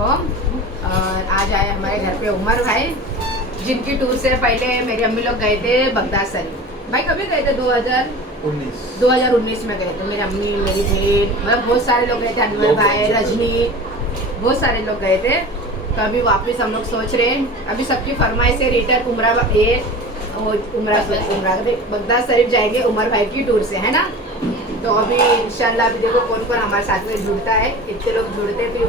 वालेकुम। और आज आए हमारे घर पे उमर भाई, जिनकी टूर से पहले मेरी अम्मी लोग गए थे बगदाद शरीफ। भाई कभी गए थे? 2019 में गए थे। मेरी अम्मी, मेरी बहन, मतलब बहुत सारे लोग गए थे। अनवर भाई, रजनी, बहुत सारे लोग गए थे। तो अभी वापस हम लोग सोच रहे हैं, अभी सबकी फरमाइश से रिटर्न उमरा बगदाद शरीफ जाएंगे उमर भाई की टूर से, है ना। तो अभी इंशाल्लाह अभी देखो कौन कौन हमारे साथ में जुड़ता है। इतने लोग जुड़ते थे,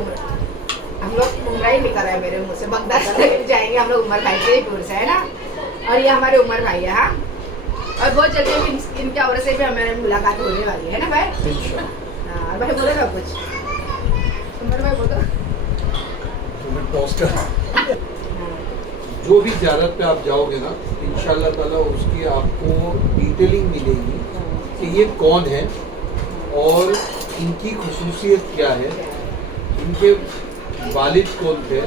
हम लोग उमरा ही निकल रहा है मेरे मुँह से। बगदाद शरीफ जाएंगे हम लोग उमर भाई के टूर से, है ना। और ये हमारे उमर भाई है, हाँ। और बहुत जल्दी इनके और से भी हमारी मुलाकात होने वाली है ना भाई। हाँ भाई, बोलेगा कुछ? उमर भाई बोलो। जो भी ज़ियारत पे आप जाओगे ना, इंशाल्लाह ताला उसकी आपको डिटेलिंग मिलेगी कि ये कौन है और इनकी खुसूसियत क्या है, इनके वालिद कौन थे,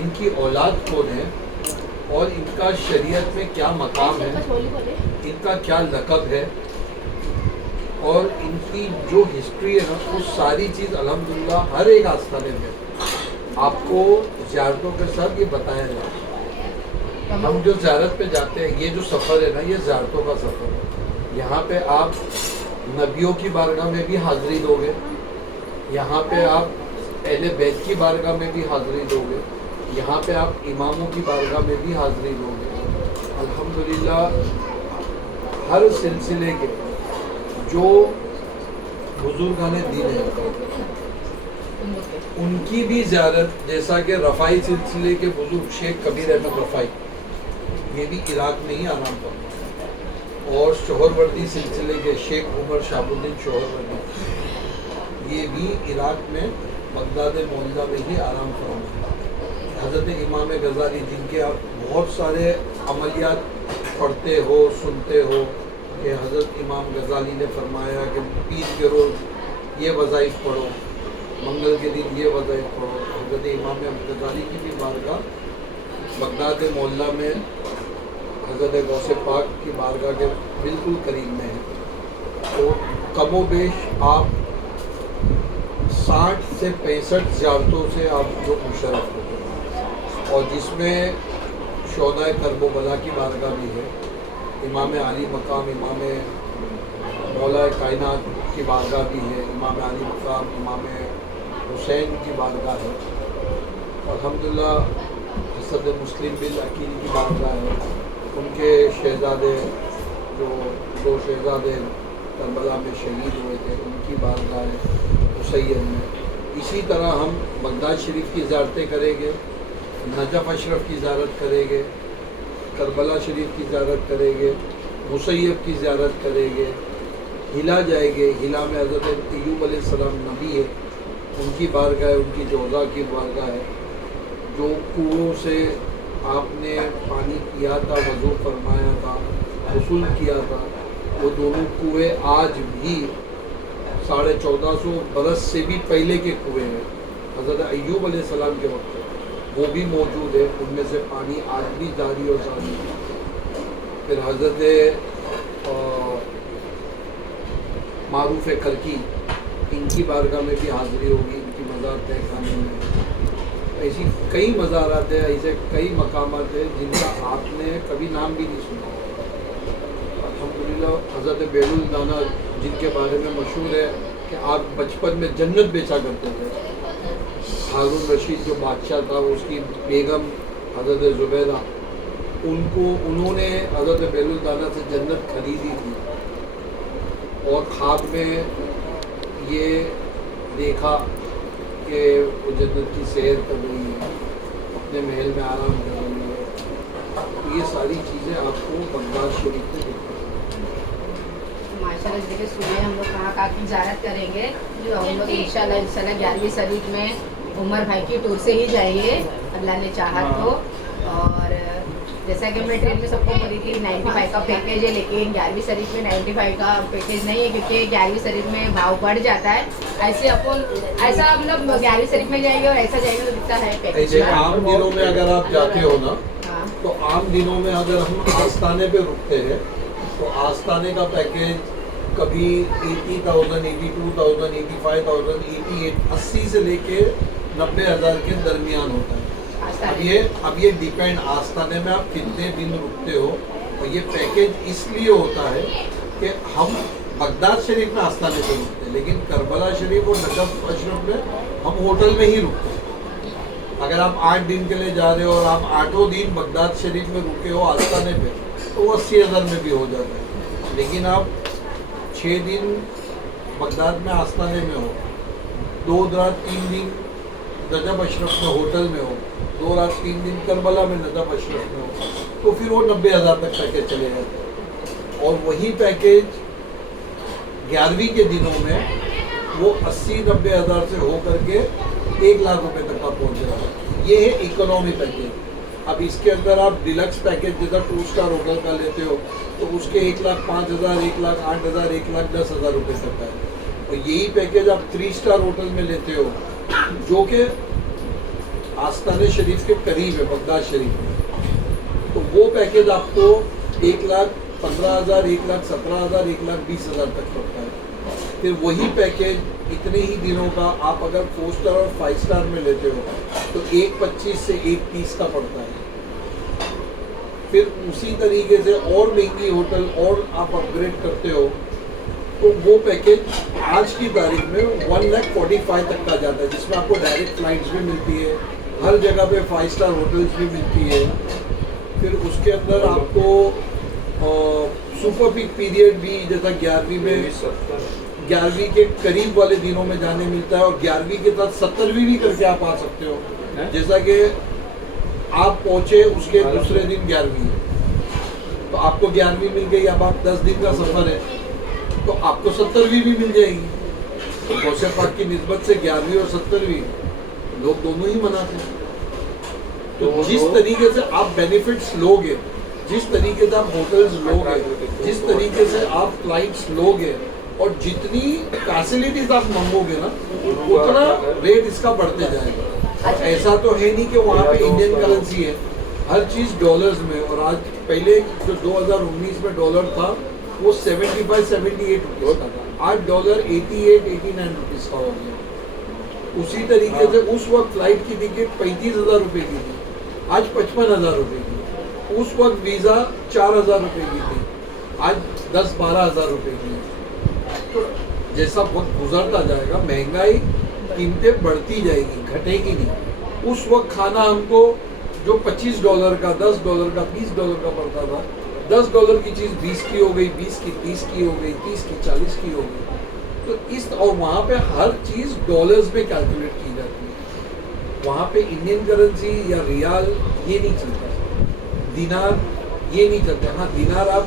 इनकी औलाद कौन है और इनका शरीयत में क्या मकाम है, इनका क्या लक़ब है और इनकी जो हिस्ट्री है ना, वो सारी चीज़ अल्हम्दुलिल्लाह हर एक आस्थाने में आपको ज़ियारतों के साथ ये बताया जाता है। हम जो ज़ियारत पे जाते हैं, ये जो सफ़र है ना, ये ज़ियारतों का सफ़र है। यहाँ पे आप नबियों की बारगाह में भी हाज़िरी दोगे, यहाँ पे आप अहले बैत की बारगाह में भी हाज़िरी दोगे, यहाँ पे आप इमामों की बारगाह में भी हाज़िरी दोगे। अल्हम्दुलिल्लाह हर सिलसिले के जो बुज़ुर्गाने दीन है उनकी भी ज़ियारत, जैसा कि रफ़ाई सिलसिले के बुज़ुर्ग शेख कबीर अहमद रफ़ाई, ये भी इराक़ में ही आराम पर, और शोहरवर्दी सिलसिले के शेख उमर शाहबुद्दीन शोहरवर्दी, ये भी इराक़ में बगदाद मौला में ही आराम फरमा। हज़रत इमाम गज़ाली, जिनके आप बहुत सारे अमलियात पढ़ते हो, सुनते हो कि हज़रत इमाम गज़ाली ने फरमाया कि पीर के रोज़ ये वज़ाइफ पढ़ो, मंगल के दिन ये वज़ाइफ पढ़ो। हज़रत इमाम गज़ाली की भी बारगाह बगदाद मौला में हज़रत गौसे पाक की बारगाह के बिल्कुल करीब में है। तो कमो बेश आप 60 से 65 ज़ियारतों से आप जो मुशर्रफ हो, और जिसमें शोहदाए करबला की बारगाह भी है, इमाम अली मकाम, इमाम मौला कायनात की बारगाह भी है, इमाम अली मकाम, इमाम हुसैन की बारगाह है, और अल्हम्दुलिल्लाह हज़रत मुस्लिम बिन अकील की बारगाह है। उनके शहज़ादे, जो 2 शहज़ादे करबला में शहीद हुए थे, उनकी बारगाह है हुसैन में। इसी तरह हम बगदाद शरीफ की ज़ियारतें करेंगे, नजफ़ अशरफ की ज़ियारत करेंगे, करबला शरीफ की ज़ियारत करेंगे, मुसैयब की ज़ियारत करेंगे, हिला जाएंगे। हिला में हज़रत अय्यूब अलैहिस्सलाम नबी है, उनकी बारगाह है, उनकी जोज़ा की बारगाह है। जो कुओं से आपने पानी पिया था, वज़ू फरमाया था, गुस्ल किया था, वो दोनों कुएँ आज भी 1450 बरस से भी पहले के कुएँ हैं, हज़रत अय्यूब अलैहिस्सलाम के वक्त वो भी मौजूद है। उनमें से पानी आज भी जारी और जारी है। फिर हज़रत मारूफ़ करकी, इनकी बारगाह में भी हाज़िरी होगी, इनकी मज़ार तय खाने में। ऐसी कई मज़ारात हैं, ऐसे कई मकामात हैं जिनका आपने कभी नाम भी नहीं सुना। अल्हम्दुलिल्लाह हज़रत बेलुल दाना, जिनके बारे में मशहूर है कि आप बचपन में जन्नत बेचा करते थे। हारून रशीद जो बादशाह था, उसकी बेगम हज़रत ज़ुबैदा, उन्होंने हज़रत बेलुल दाना से जन्नत खरीदी थी, और ख्वाब में ये देखा कि वो जन्नत की सैर कर रही है, अपने महल में आराम कर रही है। तो ये सारी चीज़ें आपको बगदाद शरीफ में दिखती हैं। माशाल्लाह देखिए, सुबह हम लोग कहाँ की ज़ियारत करेंगे। जो हम लोग इंशाल्लाह 11वीं शरीफ में उमर भाई की टूर से ही जाएंगे, अल्लाह ने चाहा तो। और जैसा कि मैं ट्रेन में सबको बोली थी 95 का पैकेज है, लेकिन 11वीं शरीफ में 95 का पैकेज नहीं है, क्योंकि 11वीं शरीफ में भाव बढ़ जाता है। ऐसे ऐसा मतलब 11वीं शरीफ में जाएंगे और ऐसा जाएंगे तो कितना है पैकेज। आम दिनों में अगर आप जाते हो ना, तो आम दिनों में अगर हम आस्ताने पे रुकते हैं, तो आस्ताने का पैकेज कभी 80,000, 82,000, 85,000, 88, 80 से लेके 90,000 के दरमियान होता है। अब ये डिपेंड आस्थाने में आप कितने दिन रुकते हो, और ये पैकेज इसलिए होता है कि हम बगदाद शरीफ में आस्थाने पे रुकते हैं, लेकिन करबला शरीफ और नजफ अशरफ में हम होटल में ही रुकते हैं। अगर आप 8 दिन के लिए जा रहे हो और आप 8 दिन बगदाद शरीफ में रुके हो आस्थाने पे, तो वो 80,000 में भी हो जाता है। लेकिन आप 6 दिन बगदाद में आस्थाने में हो, 2 रात 3 दिन नजफ अशरफ में होटल में हो, 2 रात 3 दिन करबला में नजफ अशरफ में हो, तो फिर वो 90,000 तक पैकेज चले जाते हैं। और वही पैकेज 11वीं के दिनों में वो 80-90 हज़ार से हो करके 1 लाख रुपए तक का पहुंच जाता है। ये है इकोनॉमी पैकेज। अब इसके अंदर आप डिलक्स पैकेज जैसा 2 स्टार होटल का लेते हो तो उसके 1,05,000, 1,08,000, 1,10,000 रुपये तक का है। और यही पैकेज आप 3 स्टार होटल में लेते हो जो कि आस्थाने शरीफ के करीब है, बगदाद शरीफ में, तो वो पैकेज आपको 1,15,000, 1,17,000, 1,20,000 तक पड़ता है। फिर वही पैकेज इतने ही दिनों का आप अगर 4 स्टार और 5 स्टार में लेते हो तो 1,25 से 1,30 का पड़ता है। फिर उसी तरीके से और महंगी होटल और आप अपग्रेड करते हो तो वो पैकेज आज की तारीख में 1,45,000 तक का जाता है, जिसमें आपको डायरेक्ट फ्लाइट्स भी मिलती है, हर जगह पे 5 स्टार होटल्स भी मिलती है। फिर उसके अंदर आपको सुपर पीक पीरियड भी जैसा 11वीं के करीब वाले दिनों में जाने मिलता है, और 11वीं के साथ 70वीं भी करके आप आ सकते हो। जैसा कि आप पहुंचे उसके दूसरे दिन 11वीं है, तो आपको 11वीं मिल गई, अब आप 10 दिन का सफर है तो आपको 70वीं भी मिल जाएगी। तो गौसे पाक की निस्बत से 11वीं और 70वीं लोग दोनों ही मनाते हैं। तो जिस तरीके से आप बेनिफिट्स लोगे, जिस तरीके से आप होटल्स लोगे, जिस तरीके से आप फ्लाइट्स लोगे, और जितनी फैसिलिटीज आप मांगोगे ना उतना रेट इसका बढ़ते जाएगा। ऐसा तो है नहीं कि वहाँ पे इंडियन करेंसी है, हर चीज़ डॉलर्स में। और आज पहले जो 2019 में डॉलर था वो 75-78 रुपीज़ का था, आज डॉलर 88-89 रुपीज़ का हो गया। उसी तरीके से उस वक्त फ्लाइट की टिकट 35,000 रुपये की थी, आज 55,000 रुपये की। उस वक्त वीज़ा 4,000 रुपये की थी, आज 10-12,000 रुपये की है। तो जैसा वक्त गुजरता जाएगा महंगाई, कीमतें बढ़ती जाएगी, घटेगी नहीं। उस वक्त खाना हमको जो $25 का, $10 का, $20 का पड़ता था, $10 की चीज़ 20 की हो गई, 20 की 30 की हो गई, 30 की 40 की हो गई। तो इस और वहाँ पे हर चीज़ डॉलर्स में कैलकुलेट की जाती है। वहाँ पे इंडियन करेंसी या रियाल ये नहीं चलता, दिनार ये नहीं चलते। हाँ, दिनार आप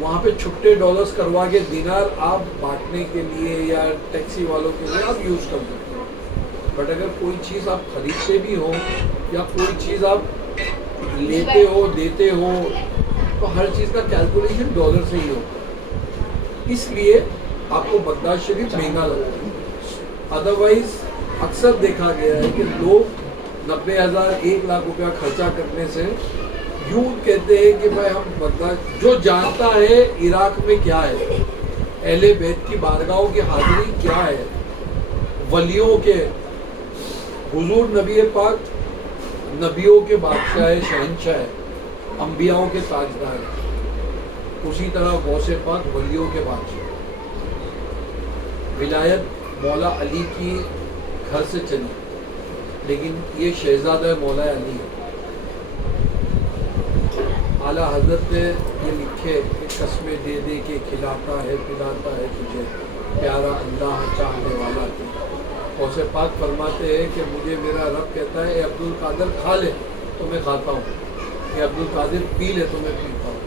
वहाँ पे छुट्टे डॉलर्स करवा के दिनार आप बांटने के लिए या टैक्सी वालों के लिए आप यूज़ कर सकते हो। बट अगर कोई चीज़ आप खरीदते भी हो या कोई चीज़ आप लेते हो, देते हो, तो हर चीज़ का कैलकुलेशन डॉलर से ही होता है। इसलिए आपको बगदाद शरीफ महंगा लगता है। अदरवाइज अक्सर देखा गया है कि लोग 90,000, 1 लाख रुपया खर्चा करने से यूँ कहते हैं कि भाई हम बगदाद, जो जानता है इराक में क्या है, अहले बैत की बारगाहों की हाजिरी क्या है, वलियों के, हुजूर नबी पाक नबियों के बादशाह, शहंशाह, अंबियाओं के ताजदार, उसी तरह गौसे पाक वलियों के बादशाह। विलायत मौला अली की घर से चली, लेकिन ये शहजादा मौला अली है। आला हजरत ने ये लिखे कि कस्में दे दे के खिलाता है पिलाता है तुझे, प्यारा अल्लाह चाहने वाला तू। गौसे पाक फरमाते हैं कि मुझे मेरा रब कहता है अब्दुल कादिर खा ले तो मैं खाता हूँ, कि अब्दुल कादिर पी ले तो मैं पीता हूँ।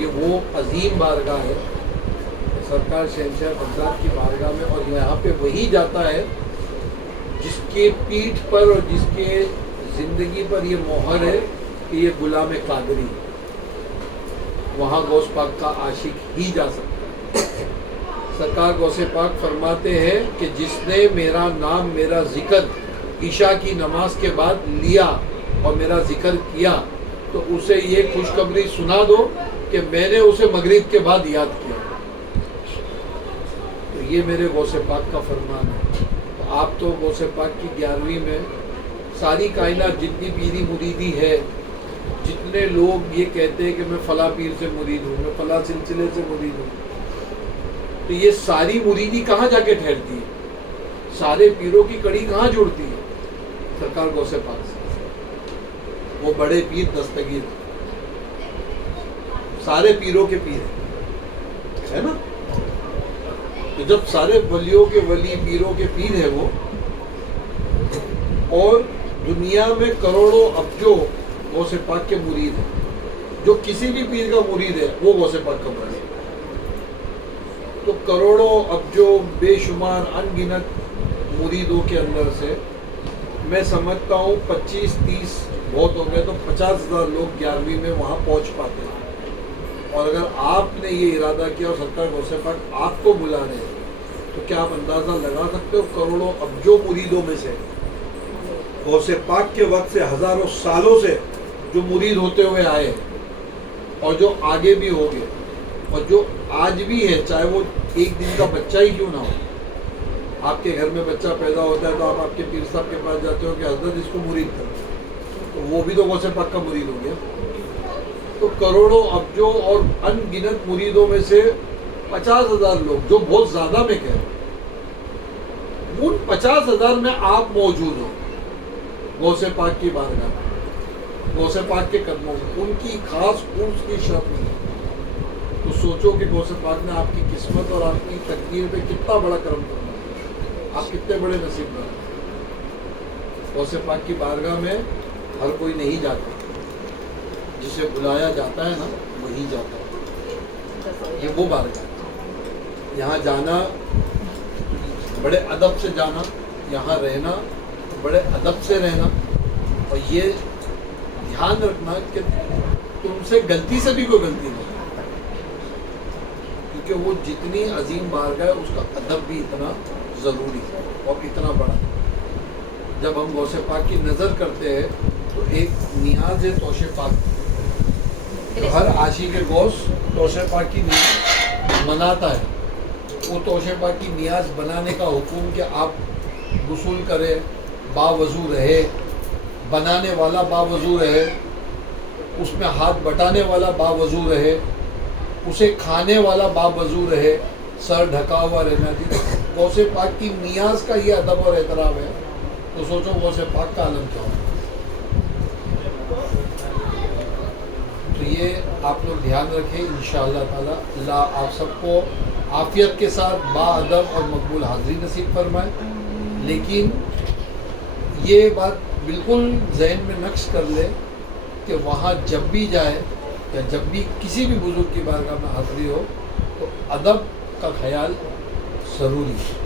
ये वो अजीम बारगाह है सरकार शहंशाह बगदाद की बारगाह में, और यहाँ पे वही जाता है जिसके पीठ पर और जिसके ज़िंदगी पर ये मोहर है कि ये गुलाम कादरी। वहाँ गौस पाक का आशिक ही जा सकता है। सरकार गौसे पाक फरमाते हैं कि जिसने मेरा नाम, मेरा जिक्र ईशा की नमाज के बाद लिया और मेरा जिक्र किया, तो उसे ये खुशखबरी सुना दो कि मैंने उसे मगरिब के बाद याद किया। तो ये मेरे गौसे पाक का फरमान है। तो आप तो गौसे पाक की 11वीं में सारी कायनात जितनी पीरी मुरीदी है, जितने लोग ये कहते हैं कि मैं फला पीर से मुरीद हूँ, मैं फला सिलसिले से मुरीद हूँ, तो ये सारी मुरीदी कहाँ जाके ठहरती है? सारे पीरों की कड़ी कहाँ जुड़ती है? सरकार गौसे पाक से। वो बड़े पीर दस्तगीर, सारे पीरों के पीर है ना। तो जब सारे वलियों के वली, पीरों के पीर है वो, और दुनिया में करोड़ों अब्जों गौसे पाक के मुरीद है, जो किसी भी पीर का मुरीद है वो गौसे पाक का मुरीद है। तो करोड़ों अब्जों बेशुमार अनगिनत मुरीदों के अंदर से मैं समझता हूँ 25-30 बहुत हो गए तो 50,000 लोग 11वीं में वहाँ पहुँच पाते हैं। और अगर आपने ये इरादा किया और सरकार गौसे पाक आपको बुला रहे हैं, तो क्या आप अंदाज़ा लगा सकते हो करोड़ों अब्जों मुरीदों में से गौसे पाक के वक्त से हज़ारों सालों से जो मुरीद होते हुए आए हैं और जो आगे भी होंगे और जो आज भी है, चाहे वो एक दिन का बच्चा ही क्यों ना हो। आपके घर में बच्चा पैदा होता है तो आप आपके पीर साहब के पास जाते हो कि हजरत इसको मुरीद करो, तो वो भी तो गौसे पाक का मुरीद हो गया। तो करोड़ों अब्जों और अनगिनत मुरीदों में से 50,000 लोग, जो बहुत ज़्यादा में कह रहे हैं, उन 50,000 में आप मौजूद हो गौसे पाक की बारगाह में, गौसे पाक के कदमों में, उनकी खास उसकी शर्त में। तो सोचो कि गौसे पाक ने आपकी किस्मत और आपकी तकदीर पे कितना बड़ा करम करना है, आप कितने बड़े नसीबदार। गौसे पाक की बारगाह में हर कोई नहीं जाता, जिसे बुलाया जाता है ना वही जाता है। ये वो बारगाह है, यहाँ जाना बड़े अदब से जाना, यहाँ रहना बड़े अदब से रहना, और ये ध्यान रखना कि तुमसे गलती से भी कोई गलती नहीं, क्योंकि वो जितनी अजीम बारगाह है उसका अदब भी इतना ज़रूरी है और इतना बड़ा। जब हम गौसे पाक की नज़र करते हैं तो एक नियाज है तोशे पाक, तो हर आशिक गौस तोशे पाक की नियाज मनाता है। वो तोशे पाक की नियाज बनाने का हुक्म कि आप गुस्ल करें, बावजू रहे, बनाने वाला बावजू रहे, उसमें हाथ बटाने वाला बावजू रहे, उसे खाने वाला बावजू रहे, सर ढका हुआ रहना चाहिए। गौसे पाक की नियाज का ये अदब और एहतराम है, तो सोचो गौसे पाक का आलम क्या हो। तो ये आप लोग ध्यान रखें, इंशाअल्लाह ताला अल्लाह आप सबको आफियत के साथ बाअदब और मकबूल हाज़िरी नसीब फरमाए। लेकिन ये बात बिल्कुल जहन में नक्श कर ले कि वहाँ जब भी जाए या जब भी किसी भी बुजुर्ग की बारगाह में हाज़िरी हो तो अदब का ख्याल ज़रूरी है।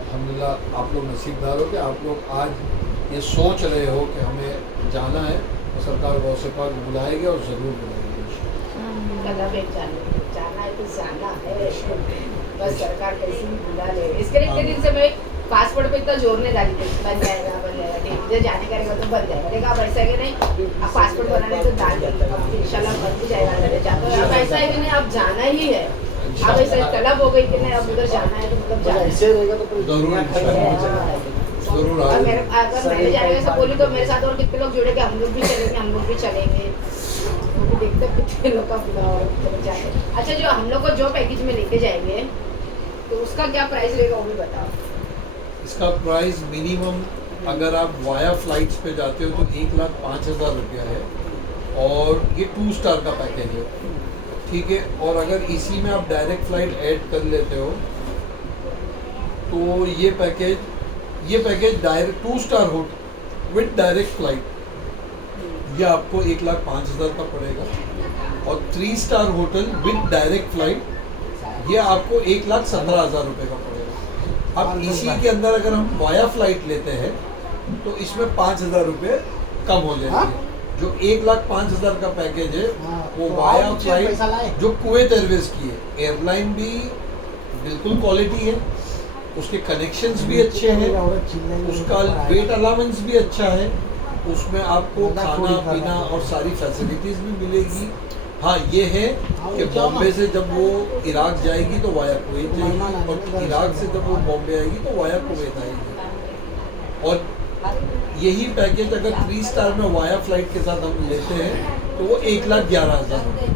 अल्हम्दुलिल्लाह आप लोग नसीबदार हो कि आप लोग आज ये सोच रहे हो कि हमें जाना है, तो सरकार गौसे पाक बुलाएंगे और ज़रूर बुलाएंगे। कदम एक जाना है तो जाना है, बस सरकार कैसे भी बुला ले। इसके लिए इतने दिन से मैं पासपोर्ट पे इतना जोर नहीं डाली थी, बन जाएगा ठीक, मुझे जाने करेगा तो बन जाएगा। देखा अब ऐसा है कि नहीं, अब पासपोर्ट बनाने तो डाल देंगे, अब इंशाल्लाह बन भी जाएगा। अब ऐसा है कि नहीं, अब जाना ही है, अब ऐसा तलब हो गई कि नहीं अब उधर जाना है, तो मतलब जाना ऐसे रहेगा तो फिर ज़रूर ज़रूर अगर मैंने जाने का सब बोली तो मेरे साथ और कितने लोग जुड़ेंगे, हम लोग भी चलेंगे, हम लोग भी चलेंगे। तो देखते हैं कितने लोग का बुलाओ जाए। अच्छा, जो हम लोग को जो पैकेज में लेके जाएंगे तो उसका क्या प्राइस रहेगा वो भी बताओ। इसका प्राइस मिनिमम अगर आप वाया फ्लाइट्स पे जाते हो तो 1,05,000 रुपया है, और ये 2 स्टार का पैकेज है, ठीक है। और अगर इसी में आप डायरेक्ट फ़्लाइट ऐड कर लेते हो तो ये package direct 2 star hotel with direct flight ये आपको 1,05,000 का पड़ेगा, और 3 star hotel with direct flight ये आपको 1,17,000 रुपये का पड़ेगा। अब इसी के अंदर अगर हम वाया फ्लाइट लेते हैं तो इसमें 5,000 रुपये कम हो जाएंगे। जो 1,05,000 का पैकेज है वो वाया फ्लाइट जो कुवैत एयरवेज की है, एयरलाइन भी बिल्कुल क्वालिटी है, उसके कनेक्शंस भी अच्छे हैं, उसका वेट अलाउंस भी अच्छा है, उसमें आपको खाना पीना और सारी फैसिलिटीज़ भी मिलेगी, हाँ ये है कि बॉम्बे से जब वो इराक जाएगी तो वाया कुवैत जाएगी, और इराक से जब वो बॉम्बे आएगी तो वाया कुवैत आएगी। और यही पैकेज अगर 3 स्टार में वाया फ्लाइट के साथ हम लेते हैं तो वो 1,11,000 रुपये,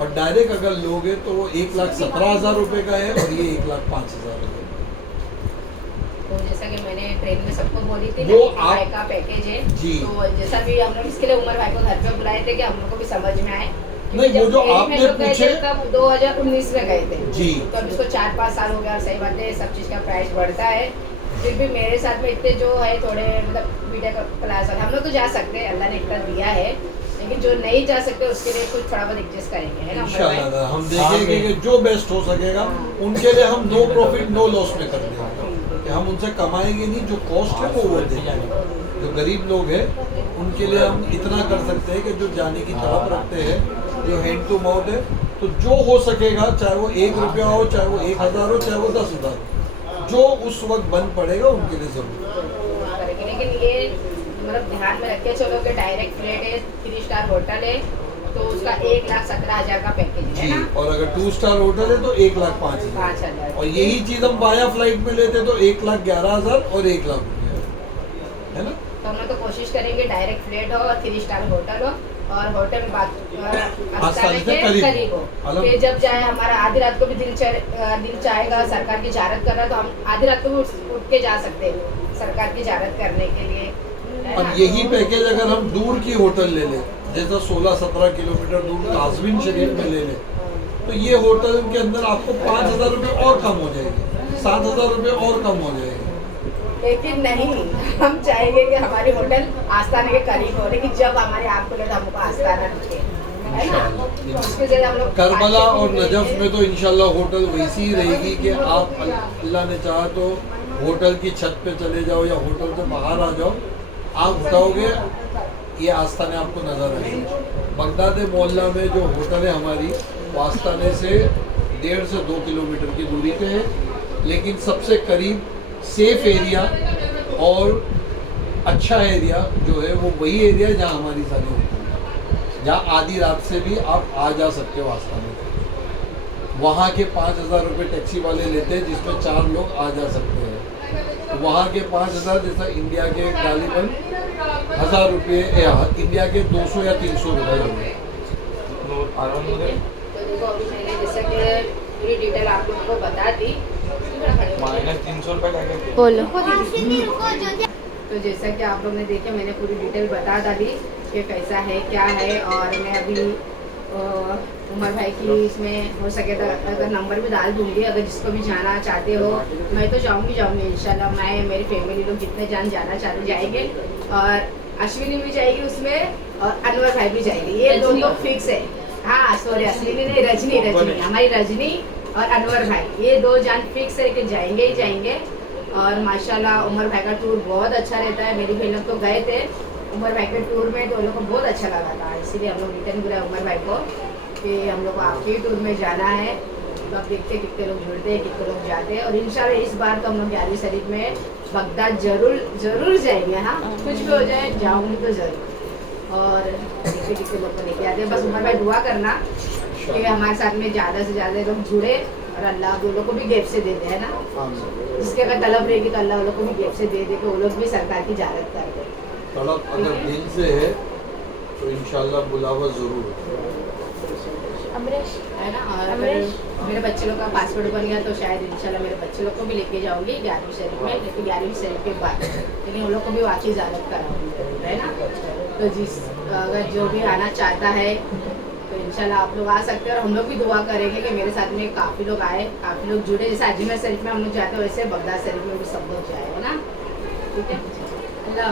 और डायरेक्ट अगर लोगे तो वो 1,17,000 रुपये का है, और ये 1,05,000 रुपये। तो जैसा कि मैंने ट्रेन में सबको बोली थी वो ना, भाई का पैकेज है जी। तो जैसा भी हम लोग इसके लिए उमर भाई को घर पे बुलाए थे कि हम लोग को भी समझ में आए। नहीं, वो जो आपने पूछे तब 2019 में गए थे जी, तो अब इसको 4-5 साल हो गया, और सही बात है सब चीज़ का प्राइस बढ़ता है। फिर भी मेरे साथ में इतने जो है थोड़े मतलब मिडिल क्लास वाले हम लोग तो जा सकते हैं, अल्लाह ने इतना दिया है, लेकिन जो नहीं जा सकते उसके लिए कुछ थोड़ा बहुत एडजस्ट करेंगे, है ना उमर भाई? इंशाल्लाह हम देखेंगे कि जो बेस्ट हो सकेगा उनके लिए हम नो प्रॉफिट नो लॉस में कर देंगे, कि हम उनसे कमाएंगे नहीं, जो कॉस्ट है वो देंगे। जो गरीब लोग हैं उनके लिए हम इतना कर सकते हैं कि जो जाने की तड़प रखते हैं, जो हैंड टू माउथ है, तो जो हो सकेगा, चाहे वो 1 रुपया हो, चाहे वो 1,000 हो, चाहे वो 10,000, जो उस वक्त बंद पड़ेगा उनके लिए जरूर करेंगे। लेकिन ये मतलब ध्यान में रख के चलो कि डायरेक्ट फ्लाइट है, 3 स्टार होटल है तो उसका 1,17,000 का पैकेज है जी, ना, और अगर 2 स्टार होटल है तो 1,05,000, 5,000। और यही चीज हम वाया फ्लाइट में लेते तो 1,11,000 और 1,00,000 रुपये, है ना। तो हम लोग तो कोशिश करेंगे डायरेक्ट फ्लाइट हो और 3 स्टार होटल हो, और होटल में आस्थाने के से करीब हो। फिर जब चाहे हमारा आधी रात को भी दिल चाहेगा सरकार की ज़ियारत करना, तो हम आधी रात को भी उठ के जा सकते हैं सरकार की ज़ियारत करने के लिए, है और ना? यही पैकेज अगर हम दूर की होटल ले लें, जैसा 16-17 किलोमीटर दूर ताजमीन शरीफ में ले लें, तो ये होटल के अंदर आपको 5,000 रुपये और कम हो जाएगी, 7,000 रुपये और कम हो जाएगी। लेकिन नहीं, हम चाहेंगे कि हमारी होटल आस्थाने के करीब हो, लेकिन जब हमारे आप को ले तो हमको आस्थाना दिखे, है ना? तो उसके जरिए हम लोग करबला और नजफ में तो इंशाल्लाह होटल वैसी ही रहेगी कि आप अल्लाह ने चाहा तो होटल की छत पे चले जाओ या होटल से बाहर आ जाओ, आप उठाओगे ये आस्थाने आपको नजर आएंगे। बगदाद मोहल्ला में जो होटल है हमारी, वो आस्थाने से 1.5 से 2 किलोमीटर की दूरी पे है, लेकिन सबसे करीब सेफ एरिया और अच्छा एरिया जो है वो वही एरिया है जहाँ हमारी सारी होटल है, जहाँ आधी रात से भी आप आ जा सकते हो आस्थाने। वहाँ के 5,000 रुपये टैक्सी वाले लेते हैं, जिसमें 4 लोग आ जा सकते हैं। तो वहाँ के 5,000 जैसा इंडिया के गालिबन 1,000 रुपये, इंडिया के 200 या 300 रुपये होंगे। तो देखो अभी मैंने जैसा कि पूरी डिटेल आप लोगों को बता दी, -300 बोलो। तो जैसा कि आप लोग ने देखे मैंने पूरी डिटेल बता डाली कि कैसा है क्या है, और मैं अभी उमर भाई की इसमें हो सके तो अगर नंबर भी डाल दूंगी, अगर जिसको भी जाना चाहते हो, मैं तो जाऊंगी इंशाल्लाह, मैं मेरी फैमिली लोग जितने जाना चाहते जाएंगे, और अश्विनी भी जाएगी उसमें, और अनवर भाई भी जाएंगे, ये दोनों लोग फिक्स है। हाँ सॉरी, अश्विनी नहीं, रजनी, हमारी रजनी और अनवर भाई, ये 2 जान फिक्स है कि जाएंगे ही जाएंगे। और माशाल्लाह उमर भाई का टूर बहुत अच्छा रहता है, मेरी बहन लोग तो गए थे उमर भाई के टूर में, तो उन लोग को बहुत अच्छा लगा था, इसीलिए हम लोग रिटर्न बुलाए उमर भाई को कि हम लोग को आपके टूर में जाना है। तो अब देखते कितने लोग जुड़ते हैं, कितने लोग जाते हैं, और इंशाल्लाह इस बार तो हम लोग 11वीं शरीफ में बगदाद जरूर जाएंगे। हाँ कुछ भी हो जाए जाऊँगी तो ज़रूर, और देखते कितने लोग को लेके आते हैं। बस उमर भाई दुआ करना कि हमारे साथ में ज़्यादा से ज़्यादा लोग जुड़े, और अल्लाह वो लोग को भी गिफ्ट से दे दे, है ना, जिसके अगर तलब रहेगी तो अल्लाह वो लोग को भी गिफ्ट से दे दे कि वो लोग भी सरकार की ज़ियारत कर दे। तलब अगर दिल से है तो इंशाल्लाह बुलावा जरूर है ना। और अगर मेरे बच्चे लोग का पासपोर्ट बन गया तो शायद इंशाल्लाह मेरे बच्चे लोग को भी लेके जाऊंगी 11वीं शरीफ में, लेकिन 11वीं शरीफ के बाद, लेकिन उन लोग को भी वाकई ज़ियारत कराऊंगी, है ना। तो जिस अगर जो भी आना चाहता है तो इंशाल्लाह आप लोग आ सकते हैं, और हम लोग भी दुआ करेंगे कि मेरे साथ में काफ़ी लोग आए, काफ़ी लोग जुड़े, जैसे अजमेर शरीफ में हम लोग जाते हैं वैसे बगदाद शरीफ में भी सब लोग जाए, है ना। ठीक है, अल्लाह।